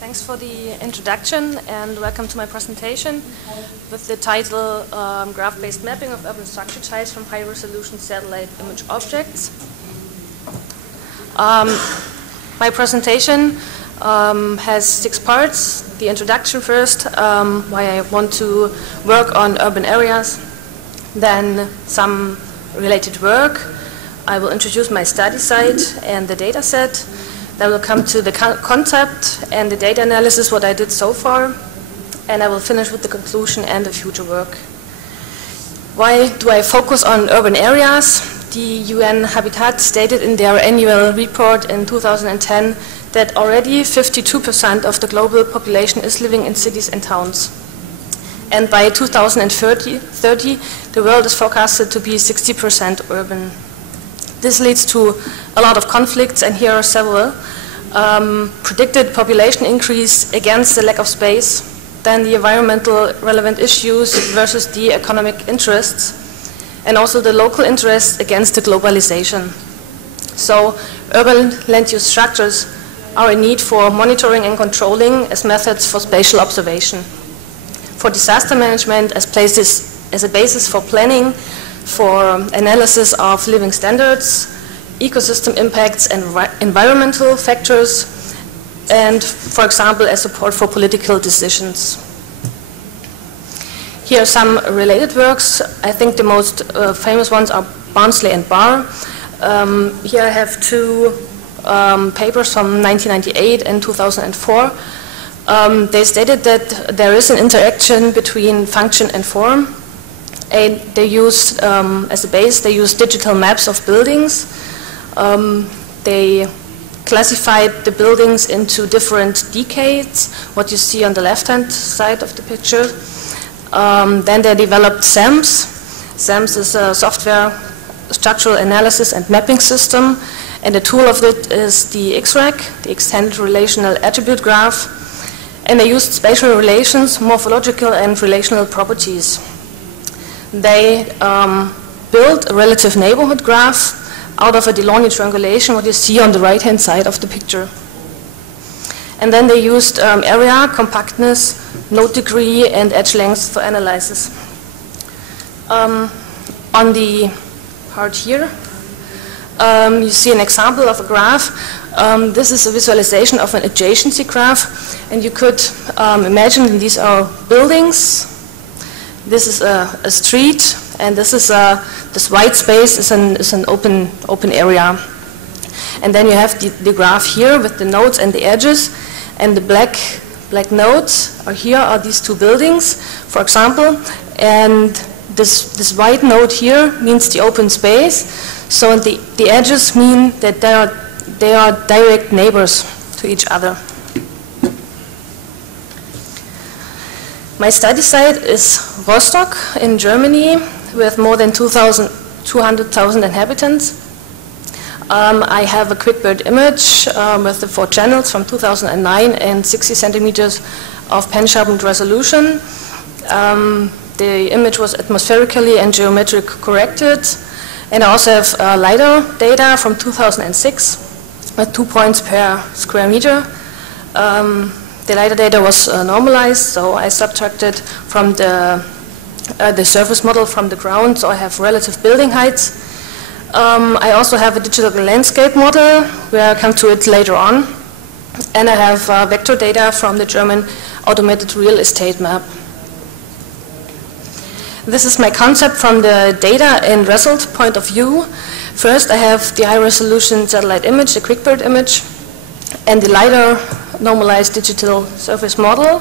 Thanks for the introduction and welcome to my presentation with the title Graph-Based Mapping of Urban Structure Types from High-Resolution Satellite Image Objects. My presentation has 6 parts. The introduction first, why I want to work on urban areas, then some related work. I will introduce my study site and the data set. Then we'll come to the concept and the data analysis, what I did so far. And I will finish with the conclusion and the future work. Why do I focus on urban areas? The UN Habitat stated in their annual report in 2010 that already 52% of the global population is living in cities and towns. And by 2030, the world is forecasted to be 60% urban. This leads to a lot of conflicts, and here are several. Predicted population increase against the lack of space, then the environmental relevant issues versus the economic interests, and also the local interests against the globalization. So urban land use structures are in need for monitoring and controlling as methods for spatial observation, for disaster management as places as a basis for planning, for analysis of living standards, ecosystem impacts and environmental factors, and, for example, as support for political decisions. Here are some related works. I think the most famous ones are Barnsley and Barr. Here I have 2 papers from 1998 and 2004. They stated that there is an interaction between function and form. And they used, as a base, they used digital maps of buildings. They classified the buildings into different decades, what you see on the left-hand side of the picture. Then they developed SAMS. SAMS is a software structural analysis and mapping system. And the tool of it is the XRAG, the Extended Relational Attribute Graph. And they used spatial relations, morphological and relational properties. They built a relative neighborhood graph out of a Delaunay triangulation, what you see on the right-hand side of the picture. And then they used area, compactness, node degree, and edge length for analysis. On the part here, you see an example of a graph. This is a visualization of an adjacency graph, and you could imagine these are buildings. This is a street, and this is this white space is an open area. And then you have the graph here with the nodes and the edges, and the black nodes are here are these 2 buildings, for example, and this white node here means the open space. So the edges mean that they are direct neighbors to each other. My study site is Rostock in Germany with more than 200,000 inhabitants. I have a quick bird image with the 4 channels from 2009 and 60 centimeters of pen-sharpened resolution. The image was atmospherically and geometric corrected. And I also have LiDAR data from 2006 with 2 points per square meter. The LiDAR data was normalized, so I subtracted from the surface model from the ground, so I have relative building heights. I also have a digital landscape model, where I come to it later on. And I have vector data from the German automated real estate map. This is my concept from the data and result point of view. First, I have the high-resolution satellite image, the quick bird image, and the LiDAR normalized digital surface model.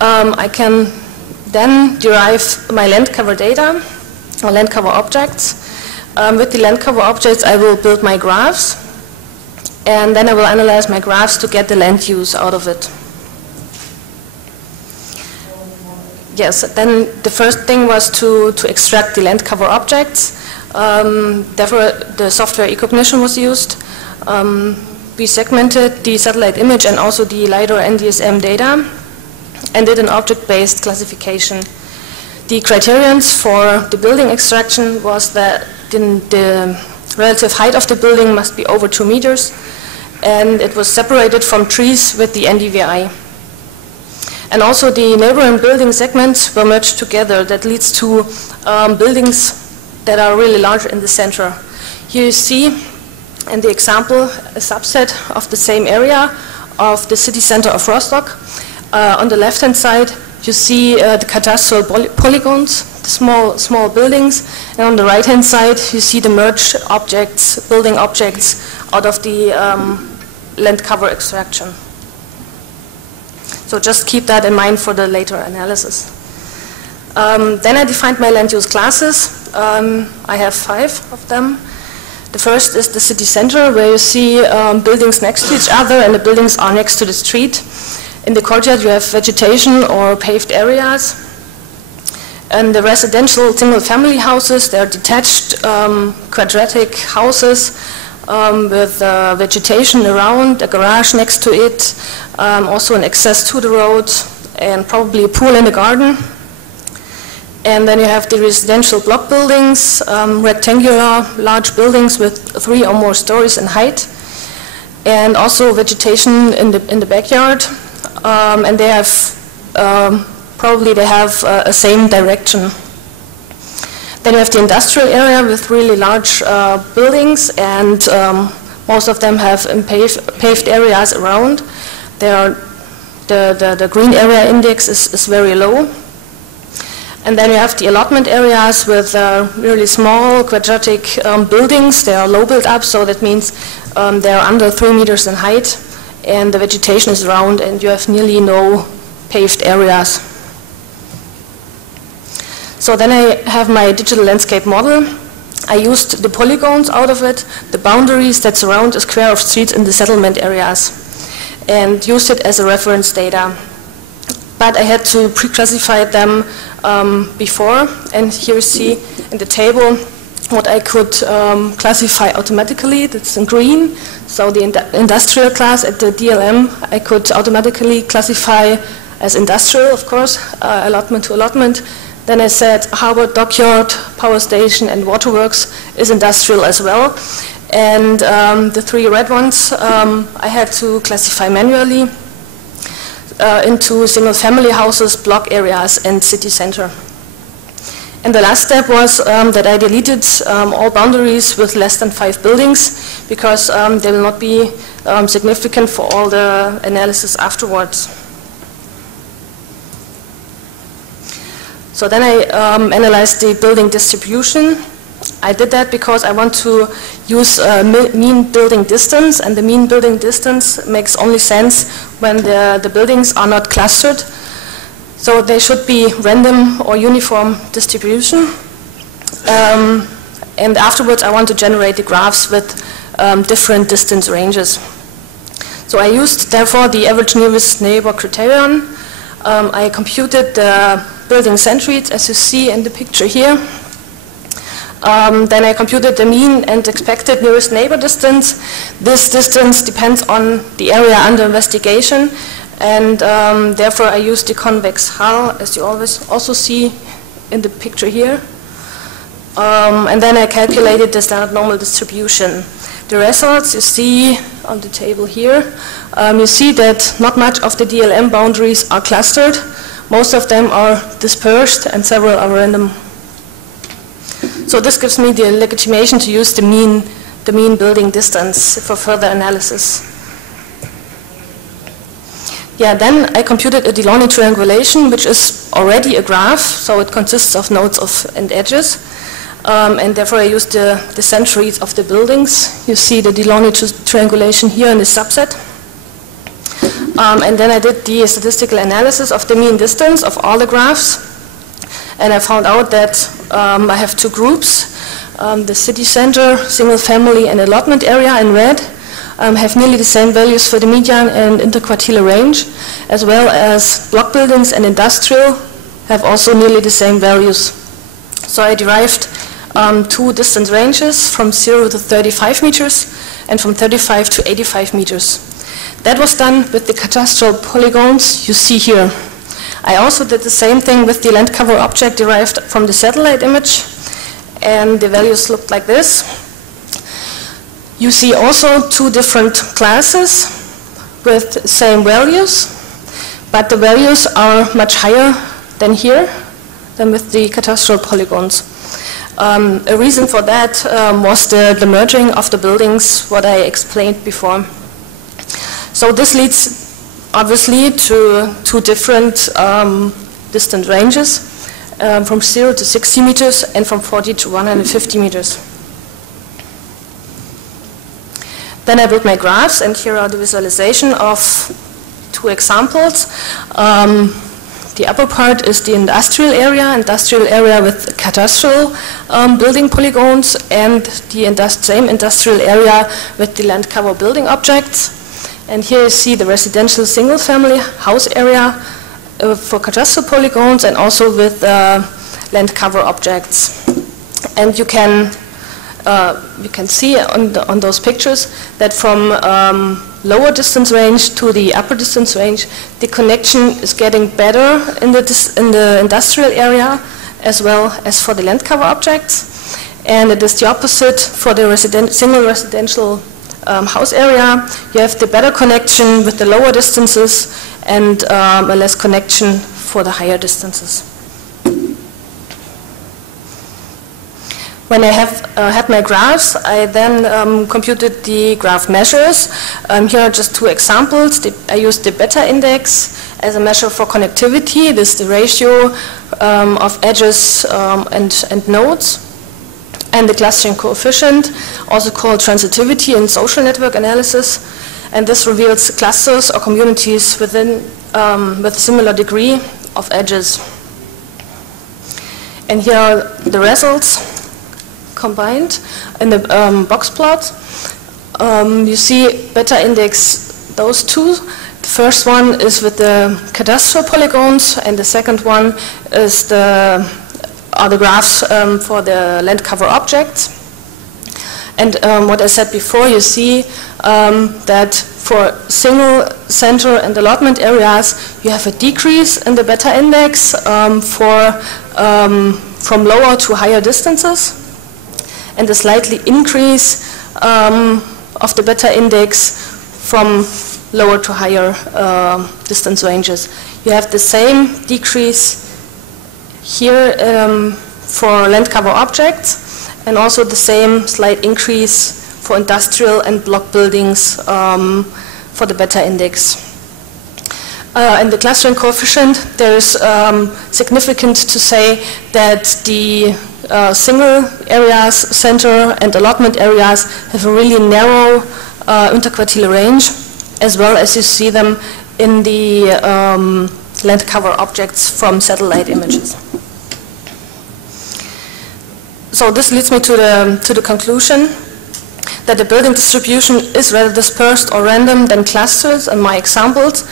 I can then derive my land cover data, or land cover objects. With the land cover objects, I will build my graphs, and then I will analyze my graphs to get the land use out of it. Yes, then the first thing was to extract the land cover objects. Therefore, the software eCognition was used. We segmented the satellite image and also the LiDAR NDSM data and did an object-based classification. The criterions for the building extraction was that the relative height of the building must be over 2 meters, and it was separated from trees with the NDVI. And also the neighboring building segments were merged together. That leads to buildings that are really large in the center. Here you see in the example a subset of the same area of the city center of Rostock. On the left-hand side you see the cadastral polygons, the small buildings, and on the right-hand side you see the merged objects, building objects out of the land cover extraction. So just keep that in mind for the later analysis. Then I defined my land use classes. I have 5 of them. The first is the city center, where you see buildings next to each other, and the buildings are next to the street. In the courtyard you have vegetation or paved areas. And the residential single-family houses, they are detached quadratic houses with vegetation around, a garage next to it, also an access to the road, and probably a pool in the garden. And then you have the residential block buildings, rectangular large buildings with 3 or more stories in height, and also vegetation in the backyard. And they have probably a same direction. Then you have the industrial area with really large buildings, and most of them have paved areas around. The green area index is very low. And then you have the allotment areas with really small quadratic buildings. They are low built up, so that means they are under 3 meters in height, and the vegetation is round, and you have nearly no paved areas. So then I have my digital landscape model. I used the polygons out of it, the boundaries that surround a square of streets in the settlement areas, and used it as a reference data. But I had to pre-classify them before, and here you see in the table what I could classify automatically. That's in green. So the industrial class at the DLM I could automatically classify as industrial, of course, allotment to allotment. Then I said harbor, dockyard, power station, and waterworks is industrial as well. And the 3 red ones I had to classify manually into single-family houses, block areas, and city center. And the last step was that I deleted all boundaries with less than 5 buildings, because they will not be significant for all the analysis afterwards. So then I analyzed the building distribution. I did that because I want to use mean building distance, and the mean building distance makes only sense when the buildings are not clustered. So they should be random or uniform distribution. And afterwards I want to generate the graphs with different distance ranges. So I used, therefore, the average nearest neighbor criterion. I computed the building centroids, as you see in the picture here. Then I computed the mean and expected nearest neighbor distance. This distance depends on the area under investigation, and therefore I used the convex hull, as you always also see in the picture here. And then I calculated the standard normal distribution. The results you see on the table here. You see that not much of the DLM boundaries are clustered. Most of them are dispersed, and several are random. So this gives me the legitimation to use the mean building distance for further analysis. Yeah, then I computed a Delaunay triangulation, which is already a graph, so it consists of nodes and edges. And therefore I used the centroids of the buildings. You see the Delaunay triangulation here in the subset. And then I did the statistical analysis of the mean distance of all the graphs. And I found out that I have 2 groups. The city center, single family, and allotment area in red have nearly the same values for the median and interquartile range, as well as block buildings and industrial have also nearly the same values. So I derived 2 distance ranges from 0 to 35 meters and from 35 to 85 meters. That was done with the cadastral polygons you see here. I also did the same thing with the land cover object derived from the satellite image, and the values looked like this. You see also two different classes with same values, but the values are much higher than here, than with the cadastral polygons. A reason for that was the merging of the buildings, what I explained before. So this leads obviously to two different distance ranges, from 0 to 60 meters and from 40 to 150 meters. Then I built my graphs, and here are the visualization of two examples. The upper part is the industrial area with cadastral building polygons, and the same industrial area with the land cover building objects. And here you see the residential single-family house area for cadastral polygons, and also with land cover objects. And you can see on those pictures that from lower distance range to the upper distance range, the connection is getting better in the industrial area as well as for the land cover objects. And it is the opposite for the single residential house area. You have the better connection with the lower distances and a less connection for the higher distances. When I had my graphs, I then computed the graph measures. Here are just two examples. I used the beta index as a measure for connectivity. This is the ratio of edges and nodes. And the clustering coefficient, also called transitivity in social network analysis. And this reveals clusters or communities within with similar degree of edges. And here are the results combined in the box plot. You see beta index those two. The first one is with the cadastral polygons, and the second one is are the graphs for the land cover objects. And what I said before, you see that for single center and allotment areas, you have a decrease in the beta index from lower to higher distances, and a slightly increase of the beta index from lower to higher distance ranges. You have the same decrease here for land cover objects, and also the same slight increase for industrial and block buildings for the beta index. And the clustering coefficient, there is significant to say that the single areas, center and allotment areas have a really narrow interquartile range, as well as you see them in the land cover objects from satellite images. So this leads me to the conclusion that the building distribution is rather dispersed or random than clusters in my examples.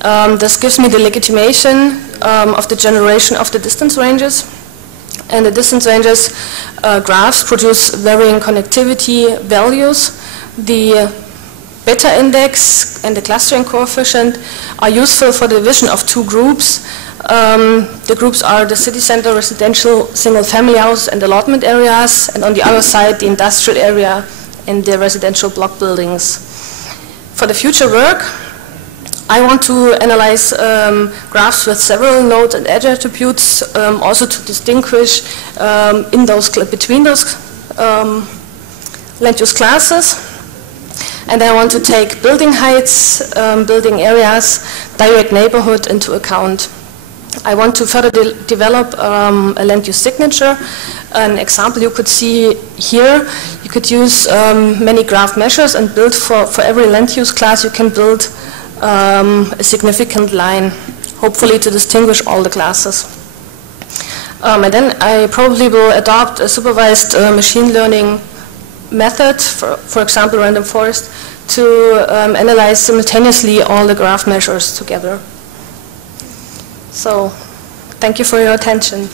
This gives me the legitimation of the generation of the distance ranges. And the distance ranges graphs produce varying connectivity values. The beta index and the clustering coefficient are useful for the division of two groups. The groups are the city center residential single family house and allotment areas, and on the other side the industrial area and the residential block buildings. For the future work, I want to analyze graphs with several nodes and edge attributes, also to distinguish between those land use classes. And I want to take building heights, building areas, direct neighborhood into account. I want to further develop a land use signature. An example you could see here, you could use many graph measures and build for every land use class you can build a significant line, hopefully to distinguish all the classes. And then I probably will adopt a supervised machine learning method, for example random forest, to analyze simultaneously all the graph measures together. So, thank you for your attention.